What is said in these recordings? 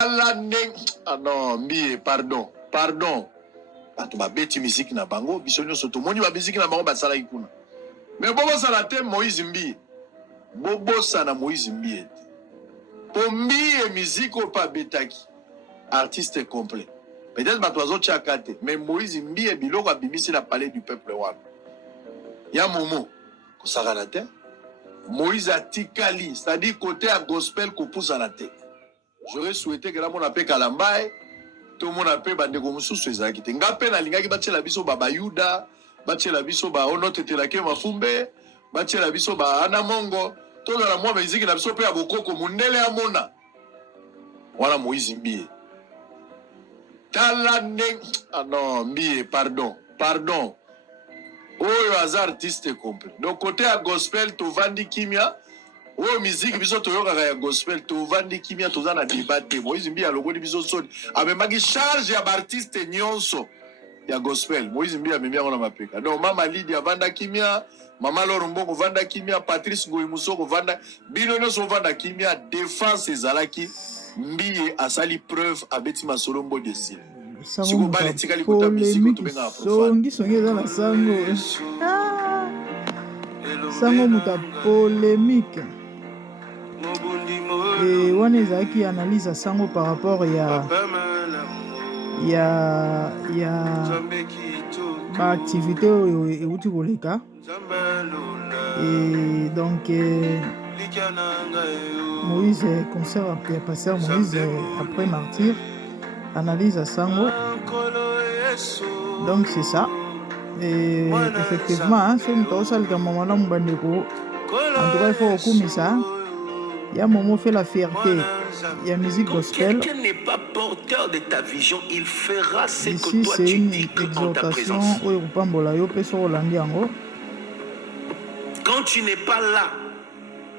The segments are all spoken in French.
Ah non, pardon. Bato babeti musique na bango, biso nyonso tomoni ba musique na bango basala ikuna. Mais bobo sala te Moïse Mbi. Bobo sana Moïse Mbi. Po Mbi musique au pas betaki. Artiste complet. Peut-être bato azo chakate, mais Moïse Mbi biloko abimisi na palais du peuple wana. Ya momo ko sala la te. Moïse atikali, c'est-à-dire côté à gospel ko pousse à la tête. J'aurais souhaité que là mon appel Kalambaye tout le monde appelle bandeko mususu ezaki te ngape na lingaki batiela biso baba Yuda batiela biso ba ono tetelake mafumbe batiela biso ba ana mongo to na mwa miziki na biso pe ya bokoko mundele amona wala Moïse Mbi tala ne ah non Mbi pardon oyo aza artiste complet donc côté à gospel to vandi kimia oh musique biso toyokaka ya gospel tovandi kimia toza na débat te Moïse Mbi alongoli biso soni amemaki charge ya baartiste nyonso ya gospel Moïse Mbi amemi yango na mapeka donc mama Lidi avanda kimia mama Loro Mbongo vanda kimia Patrice Ngoyi Musoko vanda bino nyonso vanda kimia défense ezalaki Mbi asali preuve abeti masolo mbo desile siko bale tikali kota musique tobenga na profane songi eza na sango sango muta polémique et wana ezalaki analyse sango par rapport ya baactivité oyo euti koleka et donc Moïse concert ya pasteur Moïse après martyr analyse sango donc c'est ça et effectivement ce mutu osalika mama na mubandeko en tout cas il faut okumisa ya momo fait la fierté. Il y a musique gospel. Quelqu'un n'est pas porteur de ta vision, il fera ce que toi tu dis en ta présence. Quand tu n'es pas là,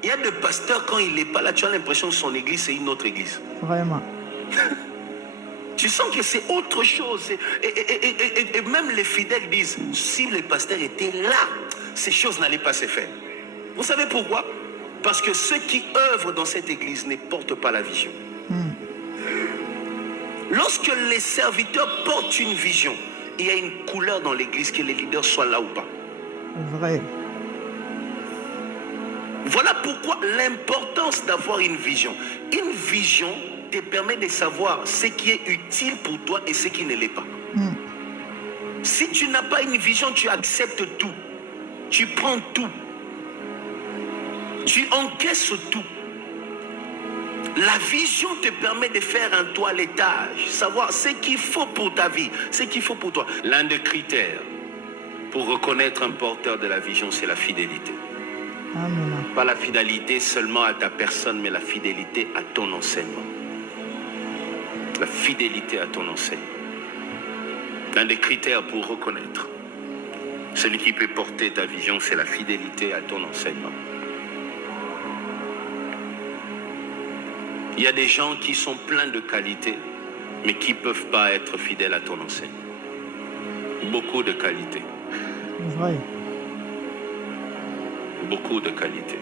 il y a des pasteurs, quand il n'est pas là, tu as l'impression que son église, c'est une autre église. Vraiment. Tu sens que c'est autre chose. Et même les fidèles disent, si les pasteurs étaient là, ces choses n'allaient pas se faire. Vous savez pourquoi? Parce que ceux qui œuvrent dans cette église ne portent pas la vision. Lorsque les serviteurs portent une vision, il y a une couleur dans l'église, que les leaders soient là ou pas. Vrai. Voilà pourquoi l'importance d'avoir une vision. Une vision te permet de savoir ce qui est utile pour toi et ce qui ne l'est pas. Si tu n'as pas une vision, tu acceptes tout. Tu prends tout. Tu encaisses tout. La vision te permet de faire un toilettage, savoir ce qu'il faut pour ta vie, ce qu'il faut pour toi. L'un des critères pour reconnaître un porteur de la vision, c'est la fidélité. Amen. Pas la fidélité seulement à ta personne, mais la fidélité à ton enseignement. La fidélité à ton enseignement. L'un des critères pour reconnaître celui qui peut porter ta vision, c'est la fidélité à ton enseignement. Il y a des gens qui sont pleins de qualités, mais qui ne peuvent pas être fidèles à ton enseignement. Beaucoup de qualités. Vrai. Beaucoup de qualités.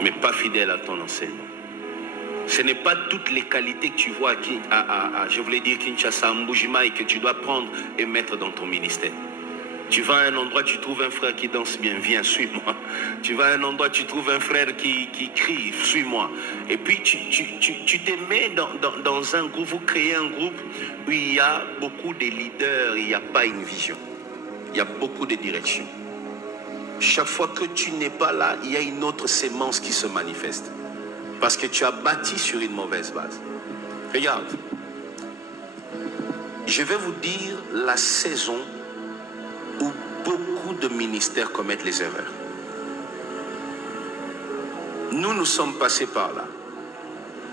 Mais pas fidèles à ton enseignement. Ce n'est pas toutes les qualités que tu vois je voulais dire Kinshasa, Mbujima, et que tu dois prendre et mettre dans ton ministère. Tu vas à un endroit, tu trouves un frère qui danse bien, viens, suis-moi. Tu vas à un endroit, tu trouves un frère qui crie, suis-moi. Et puis tu te mets dans un groupe, vous créez un groupe où il y a beaucoup de leaders, il n'y a pas une vision. Il y a beaucoup de directions. Chaque fois que tu n'es pas là, il y a une autre sémence qui se manifeste. Parce que tu as bâti sur une mauvaise base. Regarde, je vais vous dire la saison où beaucoup de ministères commettent les erreurs. Nous sommes passés par là.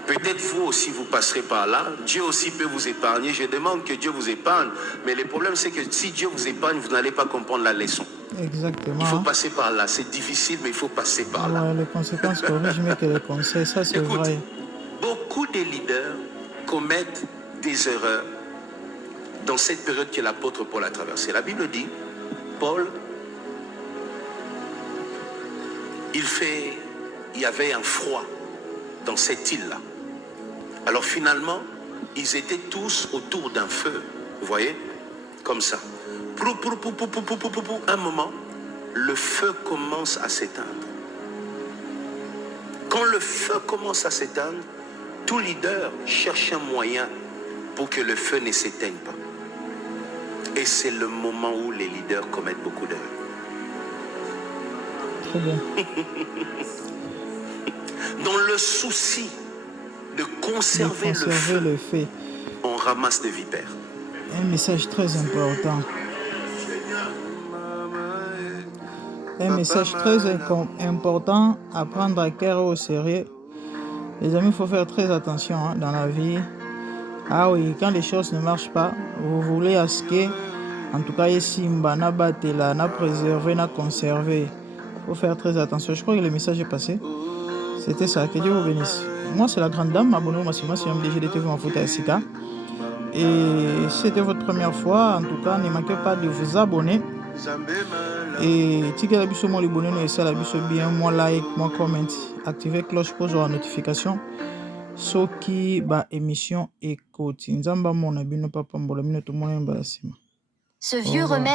Peut-être vous aussi vous passerez par là. Dieu aussi peut vous épargner. Je demande que Dieu vous épargne. Mais le problème c'est que si Dieu vous épargne, vous n'allez pas comprendre la leçon. Exactement. Il faut passer par là. C'est difficile, mais il faut passer par là. Les conséquences corrigent mieux que les conseils. Ça c'est vrai. Beaucoup de leaders commettent des erreurs dans cette période que l'apôtre Paul a traversée. La Bible dit, Paul, il y avait un froid dans cette île-là. Alors finalement, ils étaient tous autour d'un feu. Vous voyez? Comme ça. Un moment, le feu commence à s'éteindre. Quand le feu commence à s'éteindre, tout leader cherche un moyen pour que le feu ne s'éteigne pas. Et c'est le moment où les leaders commettent beaucoup d'erreurs. Très bien. Dans le souci de conserver, le feu, on ramasse des vipères. Un message très important. Un message très important à prendre à cœur et au sérieux. Les amis, il faut faire très attention dans la vie. Ah oui, quand les choses ne marchent pas, vous voulez asker, en tout cas, Simba, na batela, na préserver, na conserver. Il faut faire très attention. Je crois que le message est passé. C'était ça. Que Dieu vous bénisse. Moi, c'est la grande dame. Abonnez-vous massivement sur MDG TV en foot à Sika. Et si c'était votre première fois, en tout cas, ne manquez pas de vous abonner. Et si vous avez abonné, c'est la bien, moi like, moi comment, activez cloche pour avoir notification. Ce qui ba émission écoute. Nzamba mon abino papa mbola mino tout le monde. Ce vieux remède